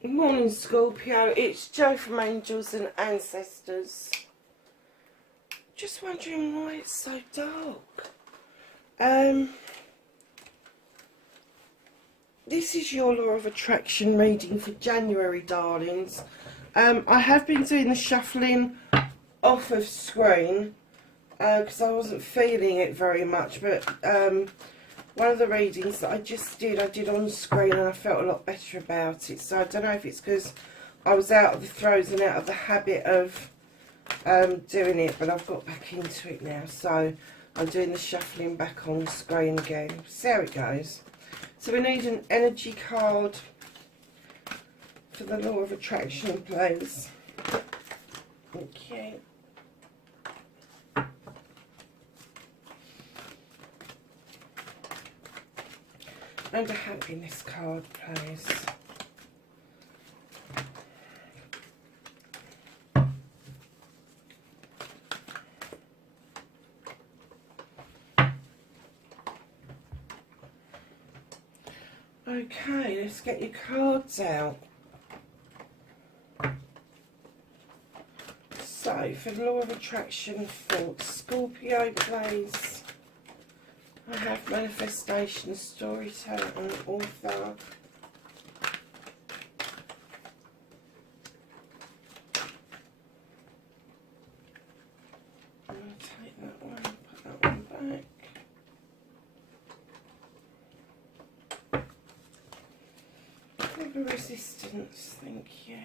Good morning, Scorpio. It's Jo from Angels and Ancestors. Just wondering why it's so dark. This is your Law of Attraction reading for January, darlings. I have been doing the shuffling off of screen because I wasn't feeling it very much, but one of the readings that I did on screen and I felt a lot better about it. So I don't know if it's because I was out of the throes and out of the habit of doing it, but I've got back into it now. So I'm doing the shuffling back on screen again. See how it goes. So we need an energy card for the Law of Attraction, please. Okay. And a happiness card, please. Okay, let's get your cards out. So, for the Law of Attraction for Scorpio, please. I have manifestation, storyteller and author. I'm going to take that one, put that one back. Never resistance, thank you.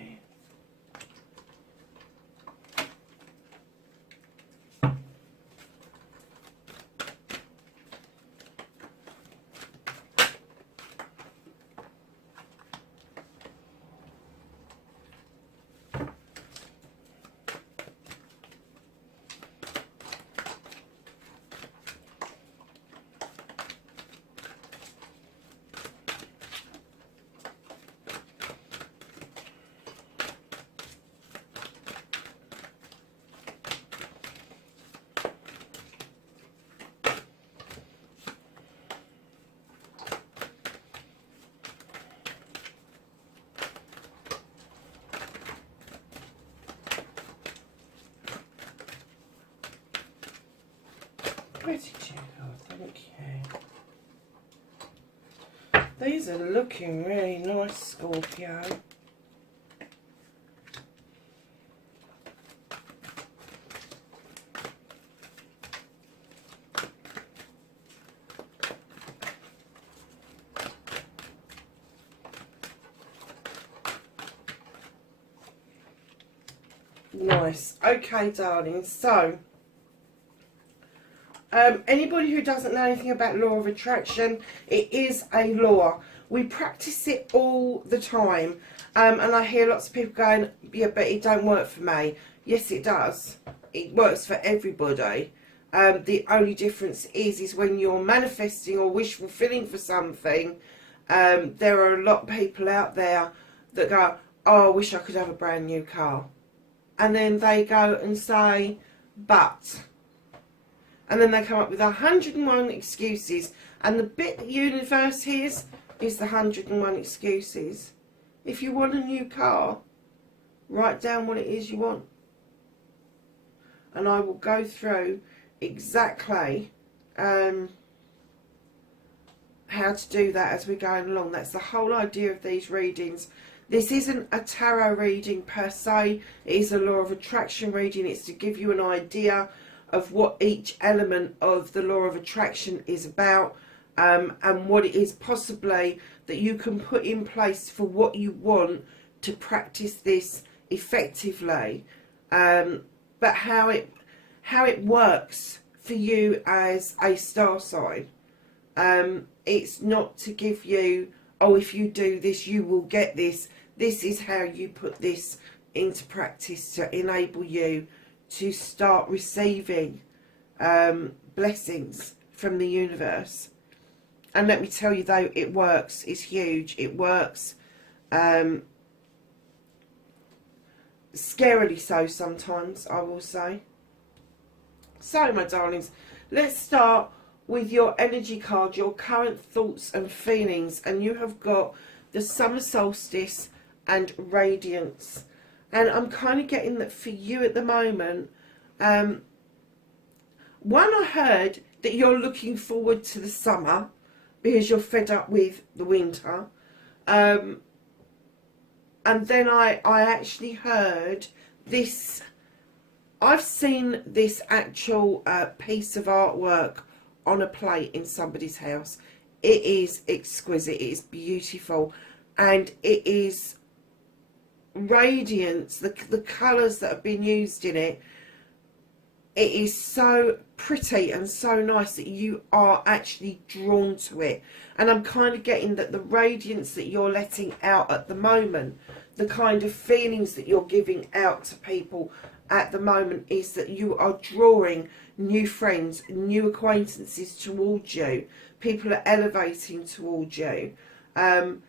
Gratitude, oh, thank you. These are looking really nice, Scorpio. Nice. Okay, darling. So, anybody who doesn't know anything about Law of Attraction, it is a law. We practice it all the time. And I hear lots of people going, yeah, but it don't work for me. Yes, it does. It works for everybody. The only difference is when you're manifesting or wish fulfilling for something, there are a lot of people out there that go, oh, I wish I could have a brand new car. And then they go and say, but... And then they come up with 101 excuses. And the bit the universe hears is the 101 excuses. If you want a new car, write down what it is you want. And I will go through exactly how to do that as we're going along. That's the whole idea of these readings. This isn't a tarot reading per se. It is a Law of Attraction reading. It's to give you an idea of what each element of the Law of Attraction is about, and what it is possibly that you can put in place for what you want to practice this effectively, but how it works for you as a star sign. It's not to give you, oh, if you do this you will get this. This is how you put this into practice to enable you to start receiving blessings from the universe. And let me tell you though, it works. It's huge. It works. Scarily so sometimes, I will say. So, my darlings, let's start with your energy card, your current thoughts and feelings. And you have got the summer solstice and radiance. And I'm kind of getting that for you at the moment. One, I heard that you're looking forward to the summer because you're fed up with the winter. And then I actually heard this. I've seen this actual piece of artwork on a plate in somebody's house. It is exquisite. It is beautiful. And it is radiance. The colours that have been used in it. It is so pretty and so nice that you are actually drawn to it. And I'm kind of getting that the radiance that you're letting out at the moment, the kind of feelings that you're giving out to people at the moment, is that you are drawing new friends, new acquaintances towards you. People are elevating towards you. And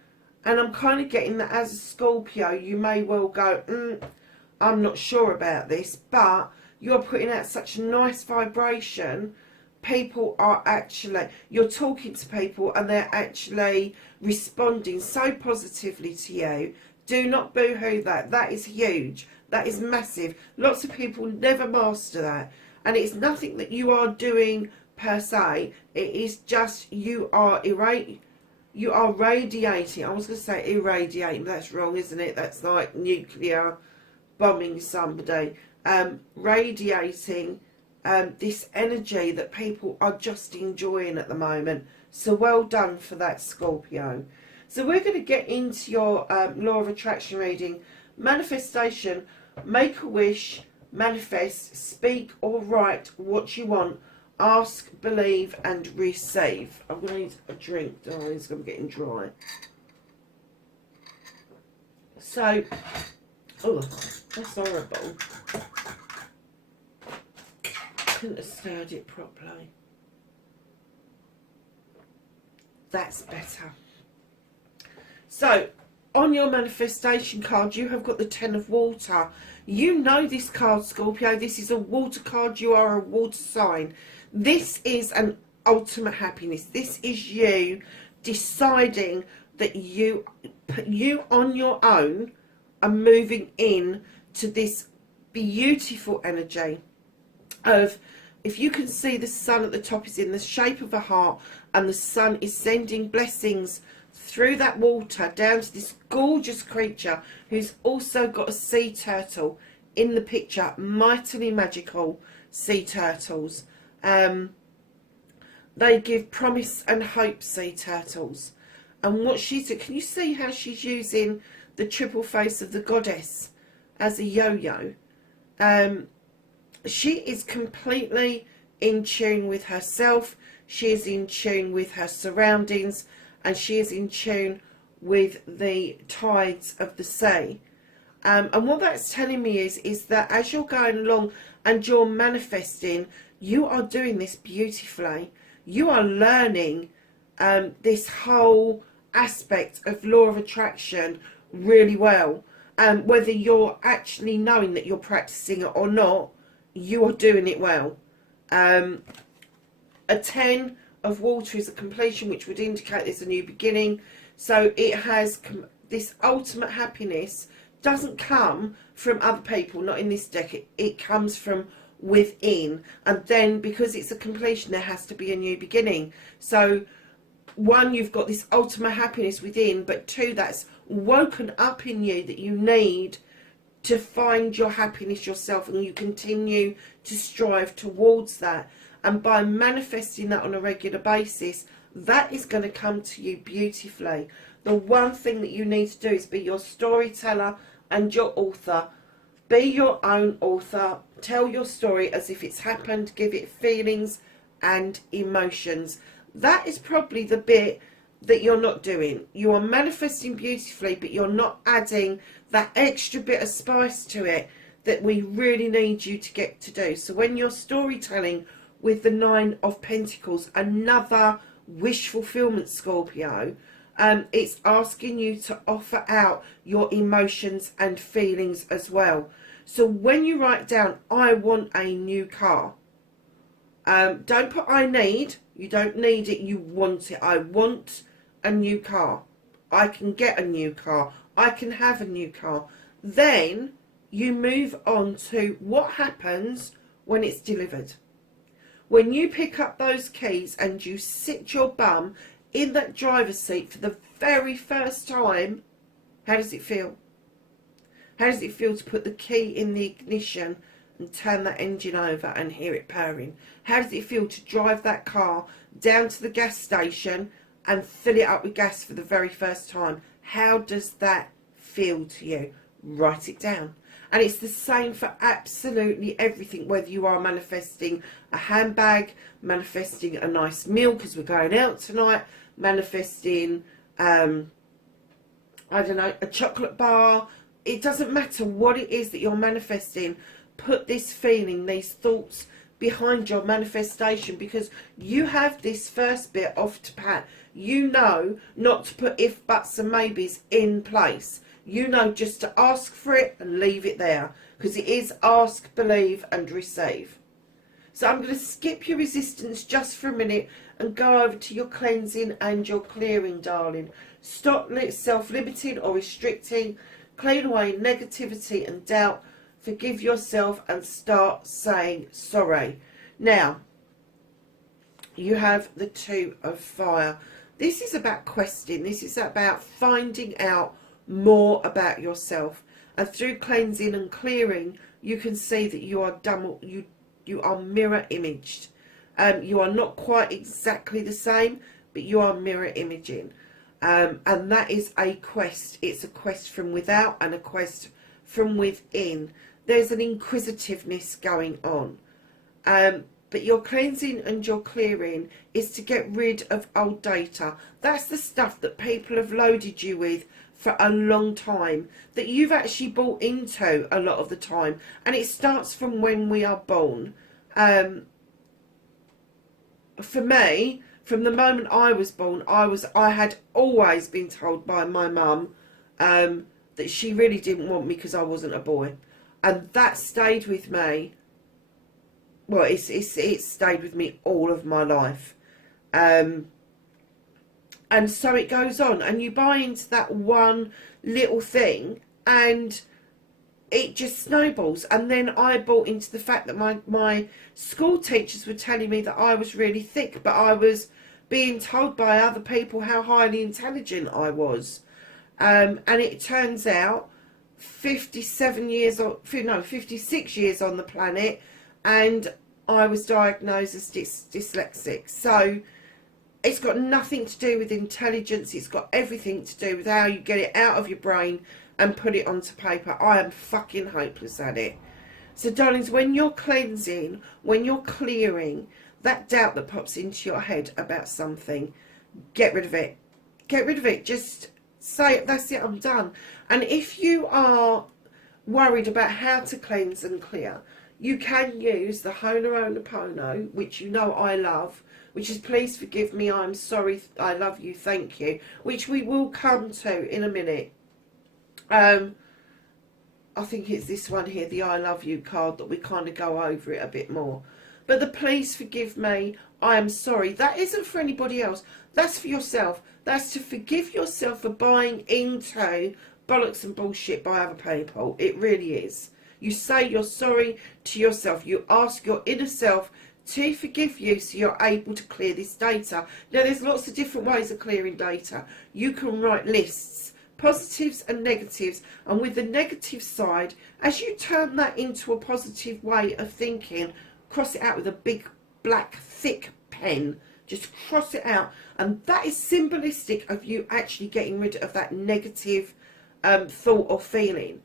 I'm kind of getting that as a Scorpio, you may well go, I'm not sure about this, but you're putting out such a nice vibration. People are actually, you're talking to people and they're actually responding so positively to you. Do not boo-hoo that. That is huge. That is massive. Lots of people never master that. And it's nothing that you are doing per se. It is just you are radiating. I was going to say irradiating, but that's wrong, isn't it? That's like nuclear bombing somebody. Radiating this energy that people are just enjoying at the moment. So well done for that, Scorpio. So we're going to get into your law of attraction reading. Manifestation. Make a wish, manifest, speak or write what you want. Ask, believe and receive. I'm going to need a drink, darling. It's going to be getting dry. So, oh, that's horrible. Couldn't have stirred it properly. That's better. So, on your manifestation card, you have got the Ten of Water. You know this card, Scorpio. This is a water card. You are a water sign. This is an ultimate happiness. This is you deciding that you on your own are moving in to this beautiful energy of, if you can see, the sun at the top is in the shape of a heart, and the sun is sending blessings through that water down to this gorgeous creature who's also got a sea turtle in the picture. Mightily magical sea turtles. They give promise and hope, sea turtles. And what she's doing, can you see how she's using the triple face of the goddess as a yo-yo? She is completely in tune with herself. She is in tune with her surroundings. And she is in tune with the tides of the sea. And what that's telling me is that as you're going along and you're manifesting, you are doing this beautifully. You are learning this whole aspect of law of attraction really well. Whether you're actually knowing that you're practicing it or not, you are doing it well. A 10 of water is a completion, which would indicate there's a new beginning. So it has this ultimate happiness. Doesn't come from other people, not in this deck. It comes from within. And then because it's a completion, there has to be a new beginning. So one, you've got this ultimate happiness within, but two, that's woken up in you that you need to find your happiness yourself, and you continue to strive towards that. And by manifesting that on a regular basis, that is going to come to you beautifully. The one thing that you need to do is be your storyteller and your author. Be your own author. Tell your story as if it's happened. Give it feelings and emotions. That is probably the bit that you're not doing. You are manifesting beautifully, but you're not adding that extra bit of spice to it that we really need you to get to do. So when you're storytelling with the 9 of Pentacles, another wish fulfillment, Scorpio. It's asking you to offer out your emotions and feelings as well. So when you write down, I want a new car, don't put I need. You don't need it, you want it. I want a new car. I can get a new car. I can have a new car. Then you move on to what happens when it's delivered. When you pick up those keys and you sit your bum in that driver's seat for the very first time, how does it feel? How does it feel to put the key in the ignition and turn that engine over and hear it purring? How does it feel to drive that car down to the gas station and fill it up with gas for the very first time? How does that feel to you? Write it down. And it's the same for absolutely everything, whether you are manifesting a handbag, manifesting a nice meal because we're going out tonight, manifesting, I don't know, a chocolate bar. It doesn't matter what it is that you're manifesting. Put this feeling, these thoughts behind your manifestation, because you have this first bit off to pat. You know not to put if, buts and maybes in place. You know just to ask for it and leave it there, because it is ask, believe and receive. So I'm going to skip your resistance just for a minute and go over to your cleansing and your clearing, darling. Stop self-limiting or restricting. Clean away negativity and doubt. Forgive yourself and start saying sorry. Now, you have the Two of Fire. This is about questing. This is about finding out more about yourself. And through cleansing and clearing, you can see that you are you are mirror imaged. You are not quite exactly the same, but you are mirror imaging. And that is a quest. It's a quest from without and a quest from within. There's an inquisitiveness going on. But your cleansing and your clearing is to get rid of old data. That's the stuff that people have loaded you with for a long time, that you've actually bought into a lot of the time. And it starts from when we are born. For me, from the moment I was born, I had always been told by my mum that she really didn't want me because I wasn't a boy. And that stayed with me. Well, it's stayed with me all of my life. And so it goes on. And you buy into that one little thing and it just snowballs. And then I bought into the fact that my school teachers were telling me that I was really thick, but I was being told by other people how highly intelligent I was. And it turns out 56 years on the planet, and I was diagnosed as dyslexic. So it's got nothing to do with intelligence. It's got everything to do with how you get it out of your brain and put it onto paper. I am fucking hopeless at it. So darlings, when you're cleansing, when you're clearing that doubt that pops into your head about something, get rid of it. Get rid of it. Just say, that's it, I'm done. And if you are worried about how to cleanse and clear, you can use the Ho'oponopono, which you know I love, which is please forgive me, I'm sorry, I love you, thank you, which we will come to in a minute. I think it's this one here, the I love you card, that we kind of go over it a bit more. But the please forgive me, I am sorry, that isn't for anybody else. That's for yourself. That's to forgive yourself for buying into bollocks and bullshit by other people. It really is. You say you're sorry to yourself. You ask your inner self to forgive you so you're able to clear this data. Now, there's lots of different ways of clearing data. You can write lists, positives and negatives. And with the negative side, as you turn that into a positive way of thinking, cross it out with a big, black, thick pen. Just cross it out. And that is symbolistic of you actually getting rid of that negative thought or feeling.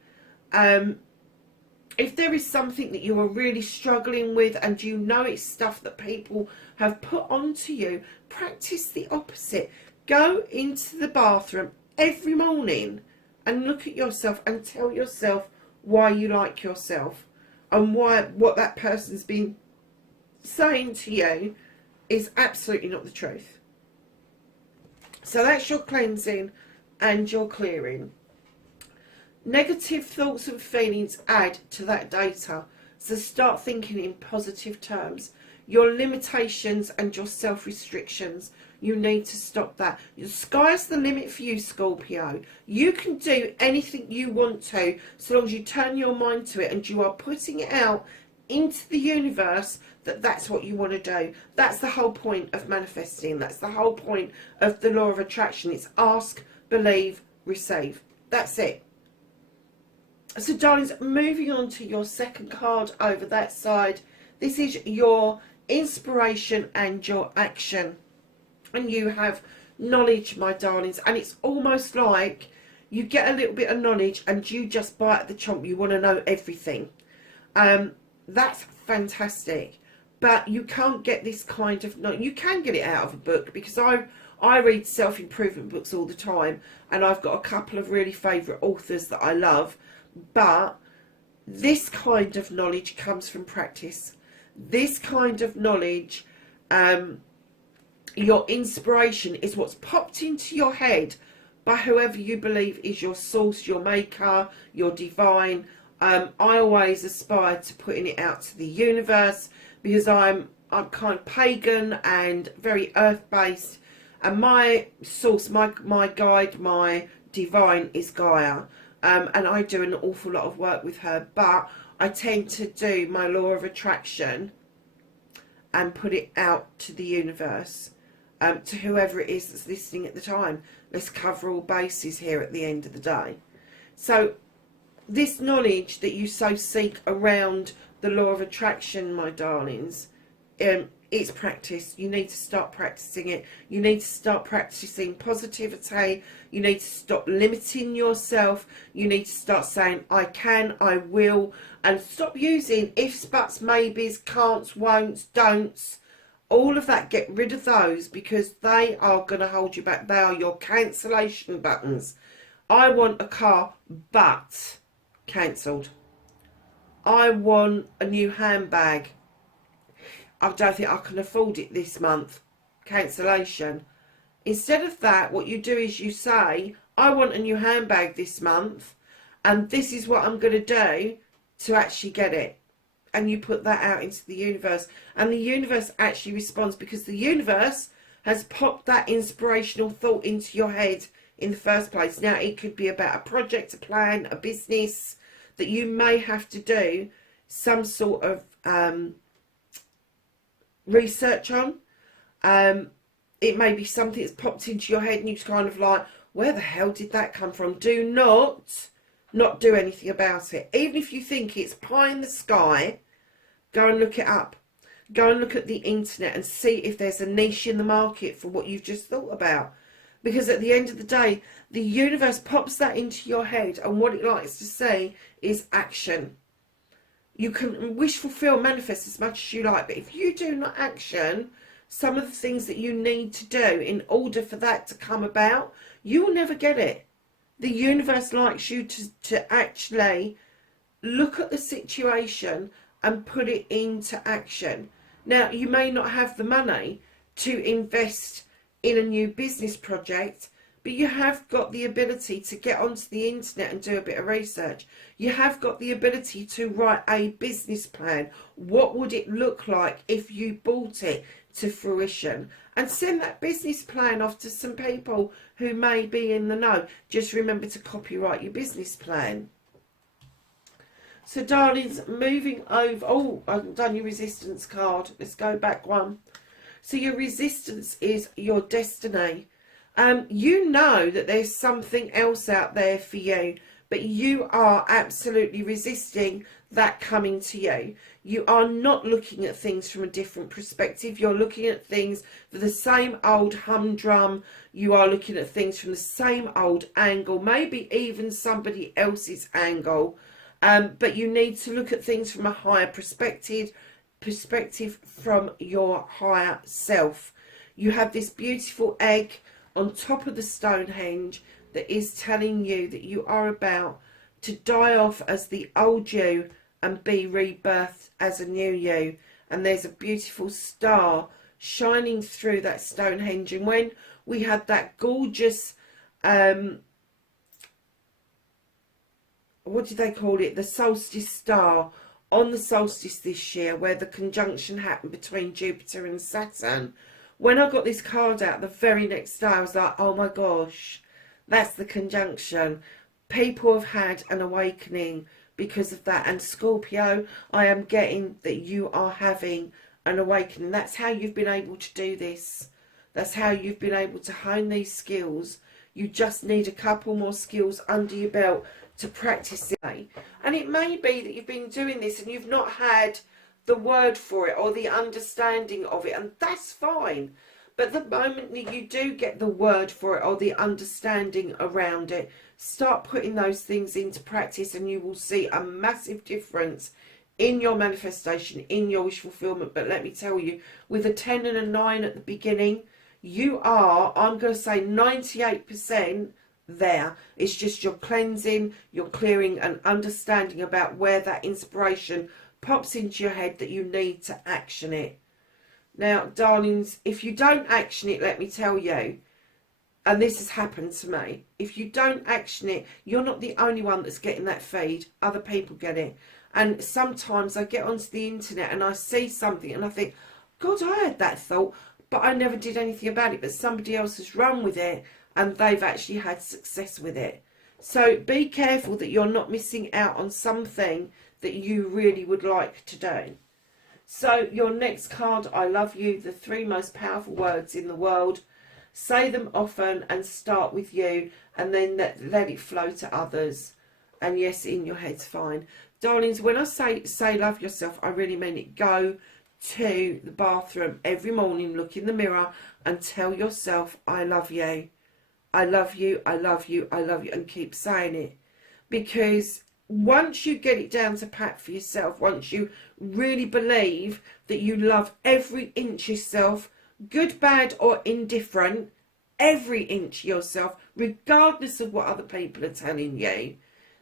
If there is something that you are really struggling with and you know it's stuff that people have put onto you, practice the opposite. Go into the bathroom every morning and look at yourself and tell yourself why you like yourself and what that person's been saying to you is absolutely not the truth. So that's your cleansing and your clearing. Negative thoughts and feelings add to that data. So start thinking in positive terms. Your limitations and your self-restrictions, you need to stop that. The sky's the limit for you, Scorpio. You can do anything you want to, so long as you turn your mind to it and you are putting it out into the universe that that's what you want to do. That's the whole point of manifesting. That's the whole point of the law of attraction. It's ask, believe, receive. That's it. So darlings, moving on to your second card over that side. This is your inspiration and your action. And you have knowledge, my darlings. And it's almost like you get a little bit of knowledge and you just bite at the chomp. You want to know everything. That's fantastic. But you can't get this kind of knowledge. You can get it out of a book, because I read self-improvement books all the time. And I've got a couple of really favourite authors that I love. But this kind of knowledge comes from practice. This kind of knowledge, your inspiration is what's popped into your head by whoever you believe is your source, your maker, your divine. I always aspire to putting it out to the universe, because I'm kind of pagan and very earth-based. And my source, my guide, my divine is Gaia. And I do an awful lot of work with her, but I tend to do my law of attraction and put it out to the universe, to whoever it is that's listening at the time. Let's cover all bases here at the end of the day. So this knowledge that you so seek around the law of attraction, my darlings, it's practice. You need to start practicing it. You need to start practicing positivity. You need to stop limiting yourself. You need to start saying, I can, I will, and stop using ifs, buts, maybes, can'ts, won'ts, don'ts. All of that, get rid of those, because they are going to hold you back. They are your cancellation buttons. I want a car, but cancelled. I want a new handbag. I don't think I can afford it this month. Cancellation. Instead of that, what you do is you say, I want a new handbag this month, and this is what I'm going to do to actually get it. And you put that out into the universe. And the universe actually responds, because the universe has popped that inspirational thought into your head in the first place. Now, it could be about a project, a plan, a business that you may have to do some sort of research on. It may be something that's popped into your head and you're kind of like, where the hell did that come from? Do not do anything about it. Even if you think it's pie in the sky, go and look it up. Go and look at the internet and see if there's a niche in the market for what you've just thought about. Because at the end of the day, the universe pops that into your head, and what it likes to say is action. You can wish, fulfill, manifest as much as you like, but if you do not action some of the things that you need to do in order for that to come about, you will never get it. The universe likes you to actually look at the situation and put it into action. Now, you may not have the money to invest in a new business project, but you have got the ability to get onto the internet and do a bit of research. You have got the ability to write a business plan. What would it look like if you brought it to fruition? And send that business plan off to some people who may be in the know. Just remember to copyright your business plan. So, darlings, moving over. Oh, I haven't done your resistance card. Let's go back one. So your resistance is your destiny. You know that there's something else out there for you, but you are absolutely resisting that coming to you. You are not looking at things from a different perspective. You're looking at things for the same old humdrum. You are looking at things from the same old angle, maybe even somebody else's angle. But you need to look at things from a higher perspective from your higher self. You have this beautiful egg on top of the Stonehenge that is telling you that you are about to die off as the old you and be rebirthed as a new you. And there's a beautiful star shining through that Stonehenge. And We had that gorgeous, what did they call it? The solstice star on the solstice this year, where the conjunction happened between Jupiter and Saturn. When I got this card out the very next day, I was like, oh my gosh, that's the conjunction. People have had an awakening because of that. And Scorpio, I am getting that you are having an awakening. That's how you've been able to do this. That's how you've been able to hone these skills. You just need a couple more skills under your belt to practice it. And it may be that you've been doing this and you've not had the word for it or the understanding of it, and that's fine. But the moment that you do get the word for it or the understanding around it, start putting those things into practice, and you will see a massive difference in your manifestation, in your wish fulfillment. But let me tell you, with a 10 and a 9 at the beginning, you are, I'm going to say 98% there. It's just your cleansing, your clearing and understanding about where that inspiration pops into your head that you need to action it. Now, darlings, if you don't action it, let me tell you, and this has happened to me, if you don't action it, you're not the only one that's getting that feed. Other people get it. And sometimes I get onto the internet and I see something and I think, God, I had that thought, but I never did anything about it. But somebody else has run with it and they've actually had success with it. So be careful that you're not missing out on something that you really would like to do. So your next card, I love you, the 3 most powerful words in the world. Say them often and start with you, and then let it flow to others. And yes, in your head's fine. Darlings, when I say love yourself, I really mean it. Go to the bathroom every morning, look in the mirror and tell yourself, I love you. I love you, I love you, I love you, and keep saying it. Because once you get it down to pat for yourself, once you really believe that you love every inch yourself, good, bad or indifferent, every inch yourself, regardless of what other people are telling you,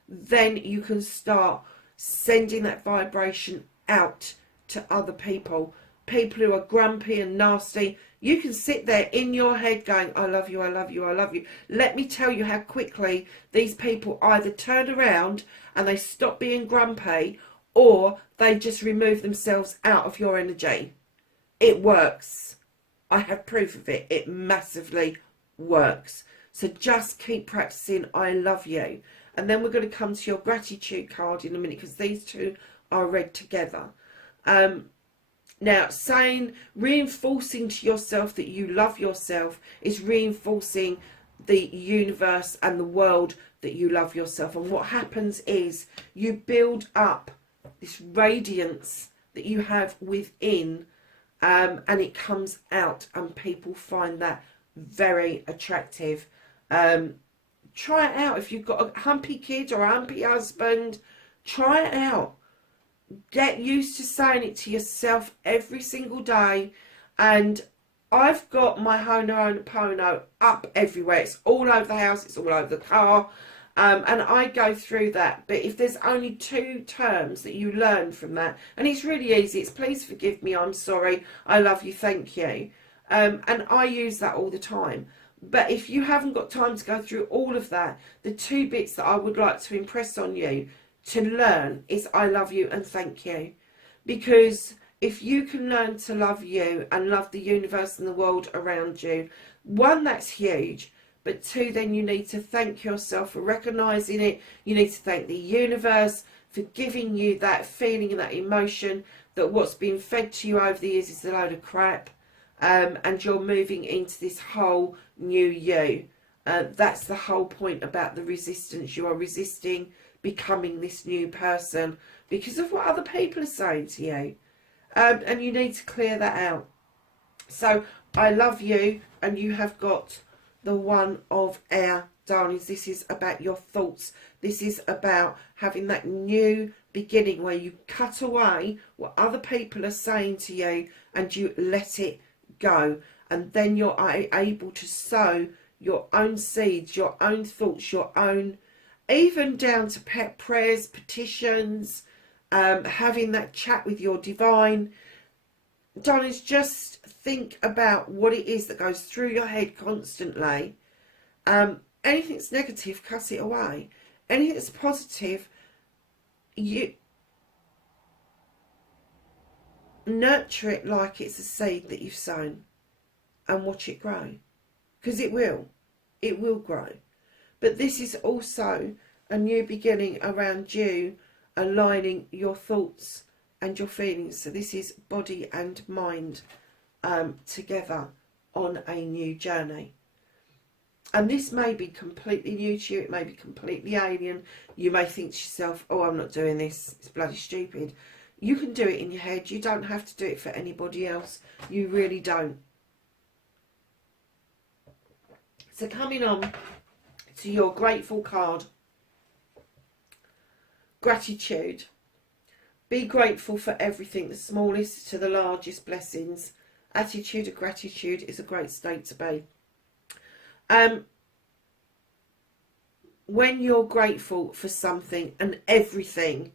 then you can start sending that vibration out to other people. People who are grumpy and nasty, you can sit there in your head going, I love you, I love you, I love you. Let me tell you how quickly these people either turn around and they stop being grumpy, or they just remove themselves out of your energy. It works. I have proof of it. It massively works. So just keep practicing I love you. And then we're going to come to your gratitude card in a minute, because these two are read together. Now, reinforcing to yourself that you love yourself is reinforcing the universe and the world that you love yourself. And what happens is you build up this radiance that you have within, and it comes out, and people find that very attractive. Try it out. If you've got a humpy kid or a humpy husband, try it out. Get used to saying it to yourself every single day. And I've got my Ho'oponopono up everywhere. It's all over the house. It's all over the car. And I go through that. But if there's only 2 terms that you learn from that, and it's really easy. It's please forgive me, I'm sorry, I love you, thank you. And I use that all the time. But if you haven't got time to go through all of that, the 2 bits that I would like to impress on you to learn is I love you and thank you. Because if you can learn to love you and love the universe and the world around you, 1, that's huge. But 2, then you need to thank yourself for recognising it. You need to thank the universe for giving you that feeling and that emotion that what's been fed to you over the years is a load of crap. And you're moving into this whole new you. That's the whole point about the resistance. You are resisting becoming this new person because of what other people are saying to you. And you need to clear that out. So I love you, and you have got the 1 of air, darlings. This is about your thoughts. This is about having that new beginning where you cut away what other people are saying to you and you let it go. And then you're able to sow your own seeds, your own thoughts, your own, even down to pet prayers, petitions, having that chat with your divine. darlings, just think about what it is that goes through your head constantly. Anything that's negative, cut it away. Anything that's positive, you nurture it like it's a seed that you've sown and watch it grow. Because it will. It will grow. But this is also a new beginning around you aligning your thoughts and your feelings. So this is body and mind together on a new journey. And this may be completely new to you. It may be completely alien. You may think to yourself, oh, I'm not doing this. It's bloody stupid. You can do it in your head. You don't have to do it for anybody else. You really don't. So coming on to your grateful card. Gratitude. Be grateful for everything, the smallest to the largest blessings. Attitude of gratitude is a great state to be. When you're grateful for something and everything,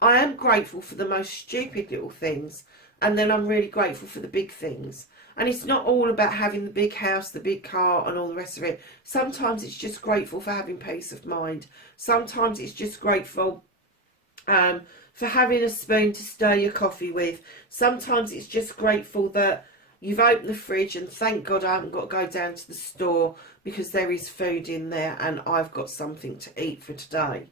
I am grateful for the most stupid little things, and then I'm really grateful for the big things. And it's not all about having the big house, the big car and all the rest of it. Sometimes it's just grateful for having peace of mind. Sometimes it's just grateful for having a spoon to stir your coffee with. Sometimes it's just grateful that you've opened the fridge and thank God I haven't got to go down to the store because there is food in there and I've got something to eat for today.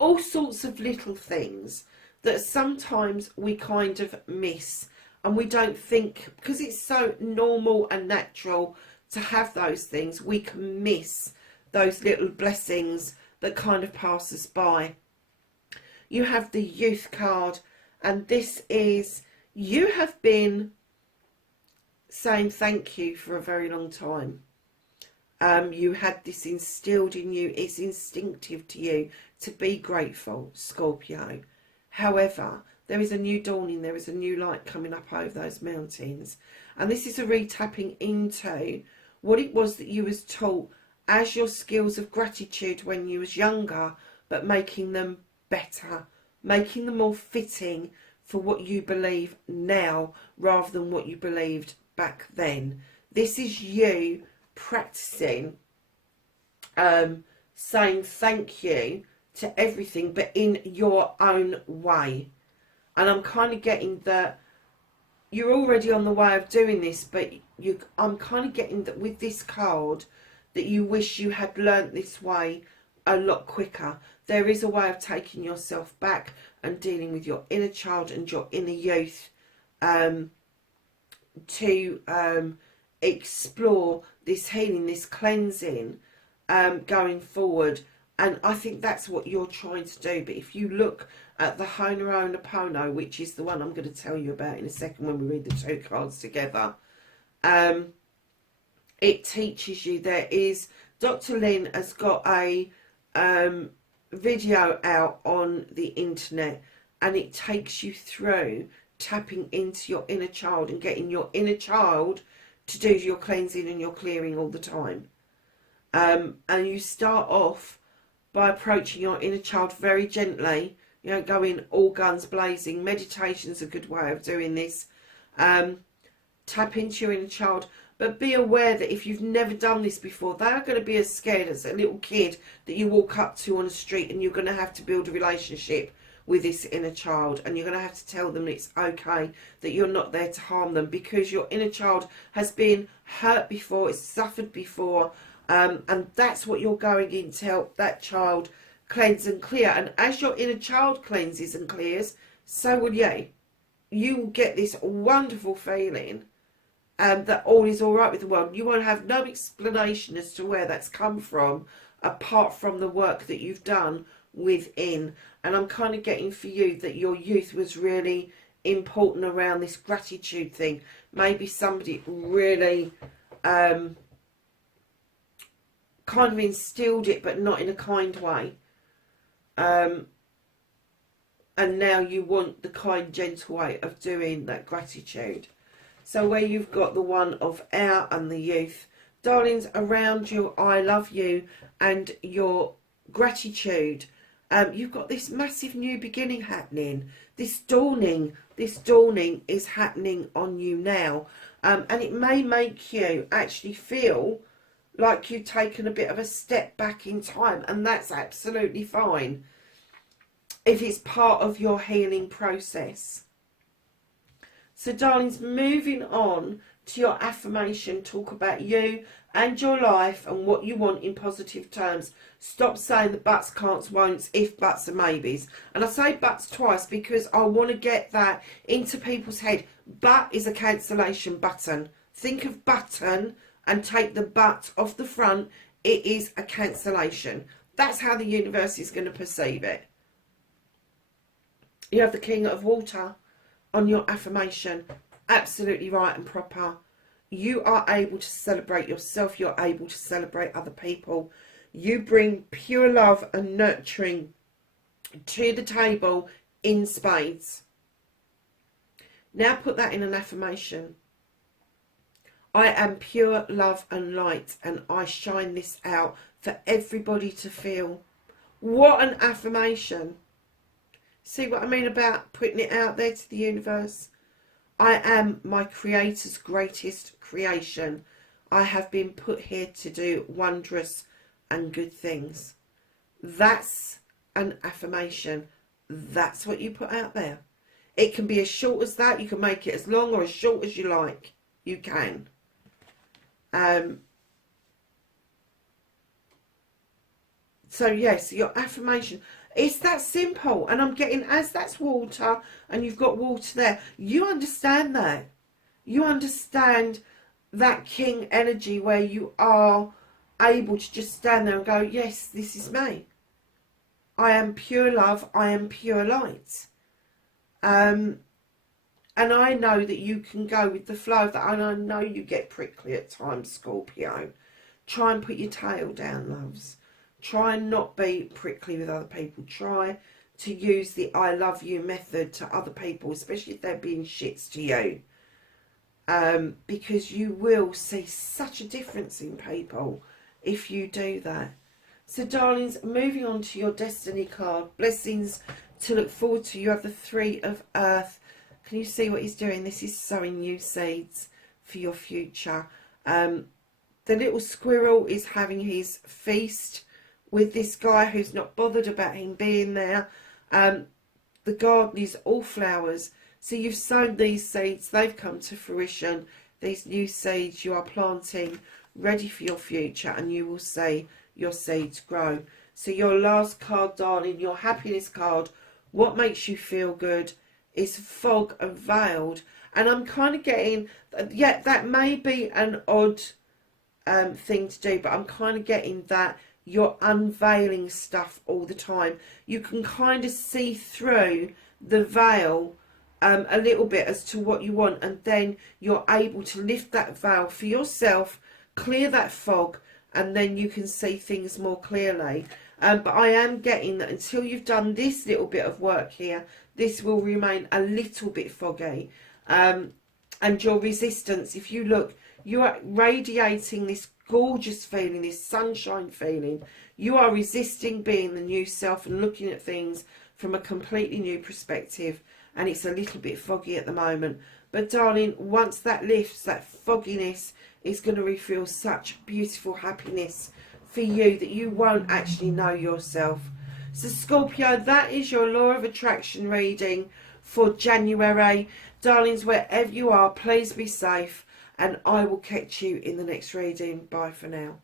All sorts of little things that sometimes we kind of miss, and we don't think, because it's so normal and natural to have those things, we can miss those little blessings that kind of pass us by. You have the youth card, and this is, you have been saying thank you for a very long time. You had this instilled in you. It's instinctive to you to be grateful, Scorpio. However, there is a new dawning. There is a new light coming up over those mountains. And this is a re-tapping into what it was that you was taught as your skills of gratitude when you was younger, but making them better, making them more fitting for what you believe now rather than what you believed back then. This is you practicing saying thank you to everything, but in your own way. And I'm kind of getting that you're already on the way of doing this, but I'm kind of getting that with this card that you wish you had learnt this way a lot quicker. There is a way of taking yourself back and dealing with your inner child and your inner youth to explore this healing, this cleansing going forward. And I think that's what you're trying to do. But if you look at the Ho'oponopono, which is the one I'm going to tell you about in a second when we read the two cards together, it teaches you. There is, Dr. Lynn has got a video out on the internet, and it takes you through tapping into your inner child and getting your inner child to do your cleansing and your clearing all the time. And you start off by approaching your inner child very gently. You don't go in all guns blazing. Meditation's a good way of doing this. Tap into your inner child, but be aware that if you've never done this before, they are going to be as scared as a little kid that you walk up to on the street, and you're going to have to build a relationship with this inner child, and you're going to have to tell them it's okay, that you're not there to harm them, because your inner child has been hurt before, it's suffered before, and that's what you're going in to help that child cleanse and clear. And as your inner child cleanses and clears, so will you. You will get this wonderful feeling that all is all right with the world. You won't have no explanation as to where that's come from, apart from the work that you've done within. And I'm kind of getting for you that your youth was really important around this gratitude thing. Maybe somebody really kind of instilled it, but not in a kind way. And now you want the kind, gentle way of doing that gratitude. So where you've got the one of air and the youth, darlings, around your I love you and your gratitude, You've got this massive new beginning happening. This dawning is happening on you now. And it may make you actually feel like you've taken a bit of a step back in time. And that's absolutely fine if it's part of your healing process. So, darlings, moving on to your affirmation, talk about you and your life and what you want in positive terms. Stop saying the buts, can'ts, won'ts, if, buts and maybes. And I say buts twice because I want to get that into people's head. But is a cancellation button. Think of button and take the but off the front. It is a cancellation. That's how the universe is going to perceive it. You have the King of Water on your affirmation. Absolutely right and proper. You are able to celebrate yourself. You're able to celebrate other people. You bring pure love and nurturing to the table in spades. Now put that in an affirmation. I am pure love and light, and I shine this out for everybody to feel. What an affirmation. See what I mean about putting it out there to the universe? I am my Creator's greatest creation. I have been put here to do wondrous and good things. That's an affirmation. That's what you put out there. It can be as short as that. You can make it as long or as short as you like. You can. So yes, your affirmation. It's that simple. And I'm getting, as that's water and you've got water there, you understand that. You understand that king energy where you are able to just stand there and go, yes, this is me. I am pure love. I am pure light. And I know that you can go with the flow of that. And I know you get prickly at times, Scorpio. Try and put your tail down, loves. Try and not be prickly with other people. Try to use the I love you method to other people, especially if they're being shits to you. Because you will see such a difference in people if you do that. So, darlings, moving on to your destiny card. Blessings to look forward to. You have the Three of Earth. Can you see what he's doing? This is sowing new seeds for your future. The little squirrel is having his feast with this guy who's not bothered about him being there. The garden is all flowers. So you've sown these seeds. They've come to fruition. These new seeds you are planting, ready for your future. And you will see your seeds grow. So your last card, darling, your happiness card. What makes you feel good is fog and veiled. And I'm kind of getting, yeah, that may be an odd thing to do. But I'm kind of getting that you're unveiling stuff all the time. You can kind of see through the veil a little bit as to what you want, and then you're able to lift that veil for yourself, clear that fog, and then you can see things more clearly. But I am getting that until you've done this little bit of work here, this will remain a little bit foggy. And your resistance, if you look, you are radiating this gorgeous feeling, this sunshine feeling. You are resisting being the new self and looking at things from a completely new perspective, and it's a little bit foggy at the moment. But darling, once that lifts, that fogginess is going to reveal such beautiful happiness for you that you won't actually know yourself. So Scorpio, that is your law of attraction reading for January. Darlings, wherever you are, please be safe. And I will catch you in the next reading. Bye for now.